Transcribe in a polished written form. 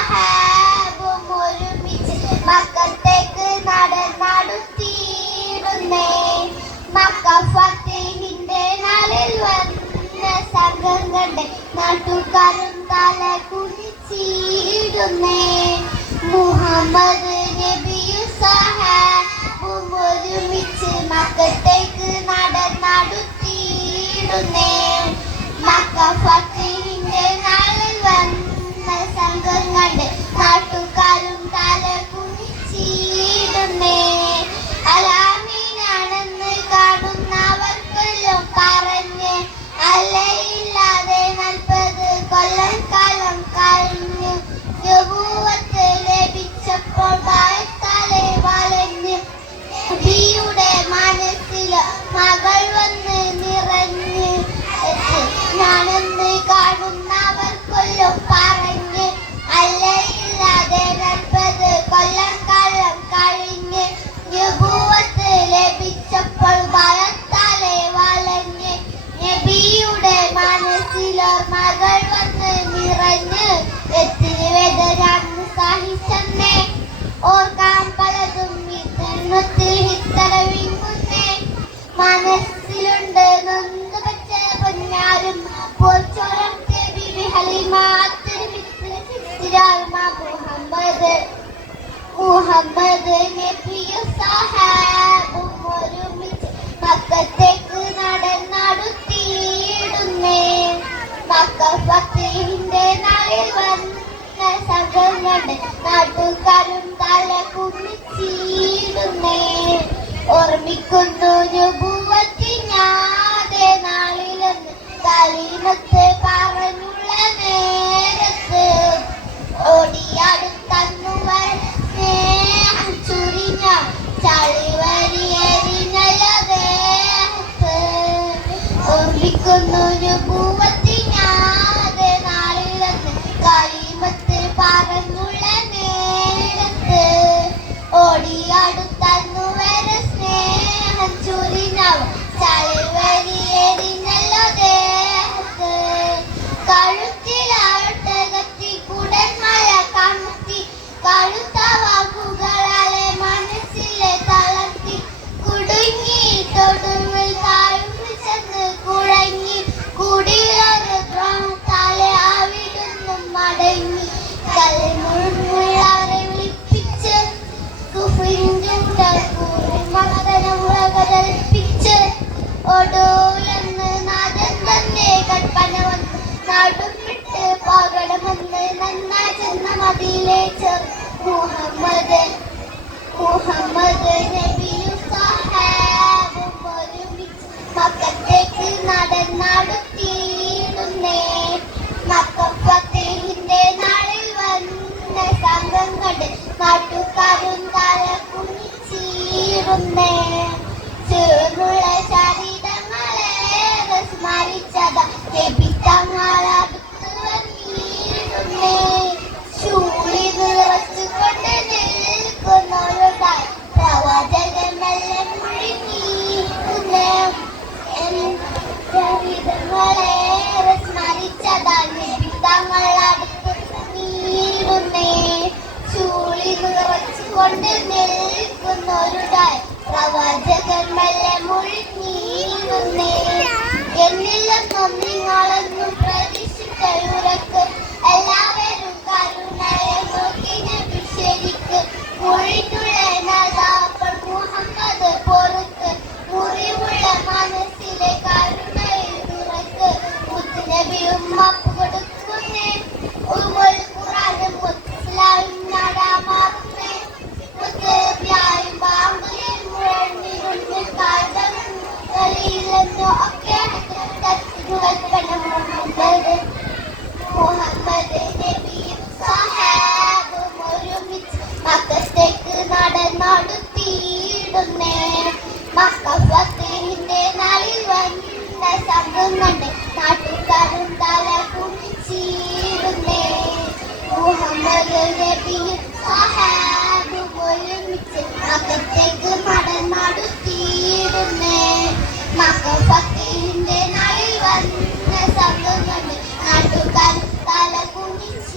സഹാബും ഒരുമിച്ച് മക്കത്തേക്ക് നടന്നടുത്തിയിടുന്നേ. മക്ക ഫതഹിന്റെ നാളിൽ വന്ന സംഘം കണ്ട് നാട്ടുകാരും തല കുനിച്ചിടുന്നേ. മുഹമ്മദ് നബിയും സഹാബും ഒരുമിച്ച് മക്കത്തേക്ക് നടന്നടുത്തിയിടുന്നേ. മക്ക ഫതഹിന്റെ നാളിൽ വന്ന സംഘം കണ്ട് നാട്ടുകാരും തല കുനിച്ചിടുന്നേ. അലാമീനാണെന്ന് കാണുന്നവർക്കെല്ലാം പറഞ്ഞ് അലയില്ലാതെ 40 കൊല്ലം കാലം കഴിഞ്ഞു. നബുവത്ത് ലഭിച്ചപ്പോൾ ഭയത്താലെ വലഞ്ഞ് നബിയുടെ മനസ്സിൽ മകൾ വന്ന് നിറഞ്ഞ് ഞാനെന്ന് കാണുന്നവർക്കെല്ലാം പറഞ്ഞ് അലയില്ലാതെ 40 കൊല്ലം കാലം കഴിഞ്ഞ്. നബുവത്ത് ലഭിച്ചപ്പോൾ ഭയത്താലെ വലഞ്ഞ് നബിയുടെ മനസ്സിലോ മകൾ വന്ന് നിറഞ്ഞ് എത്തിരി വേദനാന്ന് സഹിച്ചെന്നേ. ഓർക്കാൻ പലതും ഇന്നത്തിൽ ഹിത്തരവിങ്ങുന്നേ. മനസ്സിലുണ്ട് നൊന്ത് പച്ച പൊന്നാരും പോർച്ചോളം ബിബി ഹലീമ മുഹമ്മദ് നബിയും സഹാബും ഒരുമിച്ച് മക്കത്തേക്ക് നടന്നടുത്തിയിടുന്നേ. മക്ക ഫതഹിന്റെ നാളിൽ വന്ന സംഘം കണ്ട് നാട്ടുകാരും തല കുനിച്ചിടുന്നേ. ഓർമ്മിക്കുന്നു നബുവത്തിനാതെ നാളിലെന്ന് കലിമത്ത് പറഞ്ഞുള്ള നേരത്ത് ഓടിയടുത്തന്നു സ്നേഹം ചുരിഞ്ഞ ചളിവരിയെറിഞ്ഞല്ല ദേഹത്ത്. ഓർമ്മിക്കുന്നു നബുവത്തിനാതെ നാളിലെന്ന് കലിമത്ത് പറഞ്ഞുള്ള നേരത്ത് ഓടിയടുത്തന്നു വരെ സ്നേഹം ചുരിഞ്ഞ ചളിവരിയെറിഞ്ഞല്ല ദേഹത്ത്. കഴുത്തിലാട്ടകത്തി കുടന്മല കമത്തി കഴുത്ത വാക്കുകളെ മനസ്സിലെ തളർത്തി കുടുങ്ങി തൊടുവിൽ താഴ്ന്നു ചെന്ന് കുഴങ്ങി കുടിയൊരു ദ്രോഹത്താലെ അവിടുന്നും മടങ്ങി കൽമുഴുവരെ വിളിപ്പിച്ച് മകതനമുളകൽപ്പിച്ച് ഒടൂലെന്ന് നാദം തന്നെ കൽപ്പന വന്ന് നടുമിട്ട് പകടമെന്ന് നന്നാ ചെന്ന മതിയിലേക്ക് മുഹമ്മദ് നബിയും സഹാബും ഒരുമിച്ച് മക്കത്തേക്ക് നടന്നടുത്തിയിടുന്നേ. മക്ക ഫതഹിന്റെ നാളിൽ വന്ന സംഘം കണ്ട് നാട്ടുകാരും തല കുനിച്ചിടുന്നേ. ചേർന്നുള്ള ചരിതങ്ങളേറെ സ്മരിച്ചതാ നബി തങ്ങളടുത്ത് വന്നിടുന്നേ. ചൂളി നിറച്ചുകൊണ്ട് നിൽക്കുന്നവരുടായി പ്രവാചകൻ മെല്ലെ മുഴുകിയിരുന്നേ. ചരിതങ്ങളേറെ സ്മരിച്ചതാ നബി തങ്ങളടുത്ത് വന്നിടുന്നേ. ചൂളി നിറച്ചുകൊണ്ട് നിൽക്കുന്നവരുടായി പ്രവാചകൻ മെല്ലെ മുഴുകിയിരുന്നേ. എന്നില്ലെന്നും നിങ്ങളൊന്നും പ്രതീക്ഷിക്കയുറക്ക് എല്ലാവരും കരുണയെ നോക്കി നബി ശരിക്ക് മുഴിഞ്ഞുള്ള നാദാപ്പോൾ മുഹമ്മദ് പൊറുക്ക് മുറിവുള്ള മനസ്സിലെ കരുണയിൽ തുറക്ക്. മുത്തുനബിയും മാപ്പ് കൊടുക്കുന്നേ. ഉമ്മുൽ ഖുർആനും മുസ്ലിം നടാമാറുന്നേ. മുത്തബിയായും ബാങ്കുലിൽ മുഴങ്ങിരുന്ന് കാലങ്ങളിലെന്നോ ഒക്കെ മുഹമ്മദ് നബിയും സഹാബും ഒരുമിച്ച് മക്കത്തേക്ക് നടന്നടുത്തിയിടുന്നേ. മക്ക ഫതഹിന്റെ നാളിൽ വന്ന സംഘം കണ്ട് നാട്ടുകാരും തല കുനിച്ചിടുന്നേ. മുഹമ്മദ് നബിയും സഹാബും ഒരുമിച്ച് മക്കത്തേക്ക് നടന്നടുത്തിയിടുന്നേ. മക്ക ഫതഹിന്റെ നാളിൽ വന്ന സംഘം കണ്ട് നാട്ടുകാരും തല കുനിച്ച്